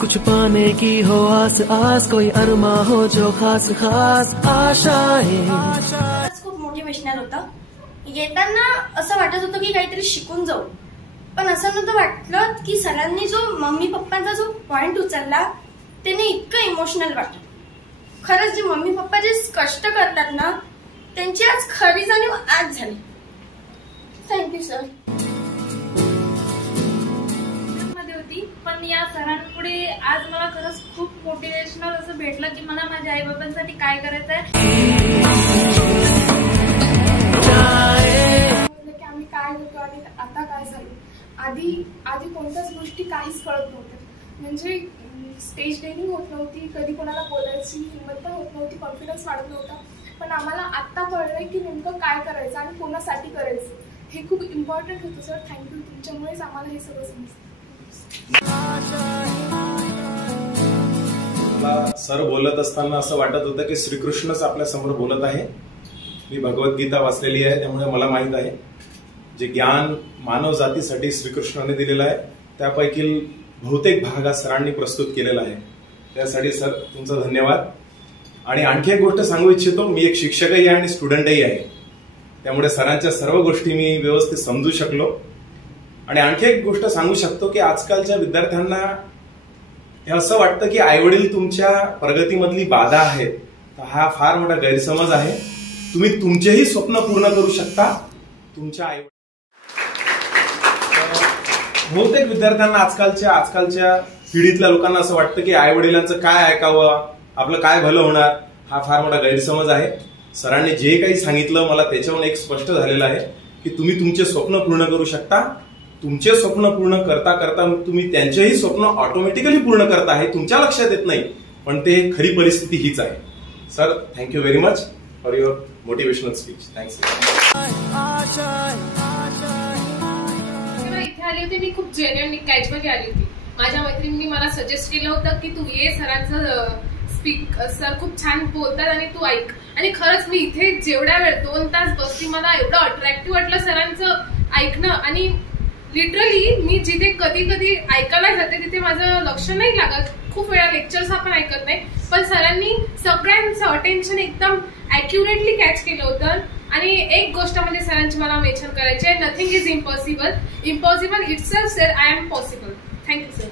कुछ पाने की हो आस आस, कोई अरमा हो जो खास खास आशाएं। खूप मोटिवेशनल होतं। येताना असं वाटत होतं की काहीतरी शिकून जाऊ, पण असं नव्हतं वाटलं की सरांनी जो मम्मी पप्पांचा जो पॉइंट उचलला त्याने इतकं इमोशनल वाटलं। खरंच जे मम्मी पप्पा जे कष्ट करतात ना त्यांची आज खरी जाणीव आज झाली। Thank you sir. पण या सरांमुळे आज मला खरंच खूप मोटिवेशनल असं भेटलं की मला माझ्या आई बाबांसाठी काय करायचंय। की आम्ही काय होतो आणि आता काय झालं। आधी कोणत्याच गोष्टी काहीच कळत नव्हत्या, म्हणजे स्टेज डेअरिंग होत नव्हती, कधी कोणाला बोलायची हिंमत पण होत नव्हती, कॉन्फिडन्स वाढत नव्हता। पण आम्हाला आत्ता कळलंय की नेमकं काय करायचं आणि कोणासाठी करायचं हे खूप इम्पॉर्टंट होतं सर। थँक्यू, तुमच्यामुळेच आम्हाला हे सगळं समजतं। सर बोलत असताना असं वाटत होतं की श्रीकृष्णच आपल्या समोर बोलत आहे। मी भगवद्गीता वाचलेली आहे, त्यामुळे मला माहित आहे जे ज्ञान मानव जातीसाठी श्रीकृष्णाने दिलेलं आहे त्यापैकी बहुतेक भाग हा सरांनी प्रस्तुत केलेला आहे। त्यासाठी सर तुमचा धन्यवाद। आणि आणखी एक गोष्ट सांगू इच्छितो, मी एक शिक्षकही आहे आणि स्टुडंटही आहे, त्यामुळे सरांच्या सर्व गोष्टी मी व्यवस्थित समजू शकलो। आणि आणखी एक गोष्ट सांगू शकतो की आजकालच्या विद्यार्थ्यांना हे असं वाटतं की आईवडील तुमच्या प्रगतीमधली बाधा आहेत, तर हा फार मोठा गैरसमज आहे। तुम्ही तुमचेही स्वप्न पूर्ण करू शकता तुमच्या आई। बहुतेक विद्यार्थ्यांना आजकालच्या पिढीतल्या लोकांना असं वाटतं की आई वडिलांचं काय ऐकावं, आपलं काय भलं होणार, हा फार मोठा गैरसमज आहे। सरांनी जे काही सांगितलं मला त्याच्यावरून एक स्पष्ट झालेलं आहे की तुम्ही तुमचे स्वप्न पूर्ण करू शकता। तुमचे स्वप्न पूर्ण करता करता तुम्ही त्यांचेही स्वप्न ऑटोमॅटिकली पूर्ण करता आहे, तुमच्या लक्षात येत नाही, पण ते खरी परिस्थिती हीच आहे। Sir thank you very much for your motivational speech. Thanks. इथे आली होती मी खूप जेन्युइनली कॅज्युअली आली होती। माझ्या मैत्रिणींनी मला सजेस्ट केलं होतं की तू ये, सरांचं सर खूप छान बोलतात आणि तू ऐक। आणि खरंच मी इथे जेवढ्या वेळ 2 तास बसली, मला एवढं अट्रॅक्टिव्ह वाटलं सरांचं ऐकणं। आणि लिटरली मी जिथे कधी कधी ऐकायला जाते तिथे माझं लक्ष नाही लागत, खूप वेळा लेक्चर्स आपण ऐकत नाही, पण सरांनी सगळ्यांचं अटेन्शन एकदम ॲक्युरेटली कॅच केलं होतं। आणि एक गोष्ट म्हणजे सरांची मला मेन्शन करायची आहे, nothing is impossible, impossible itself sir I am possible. Thank you sir.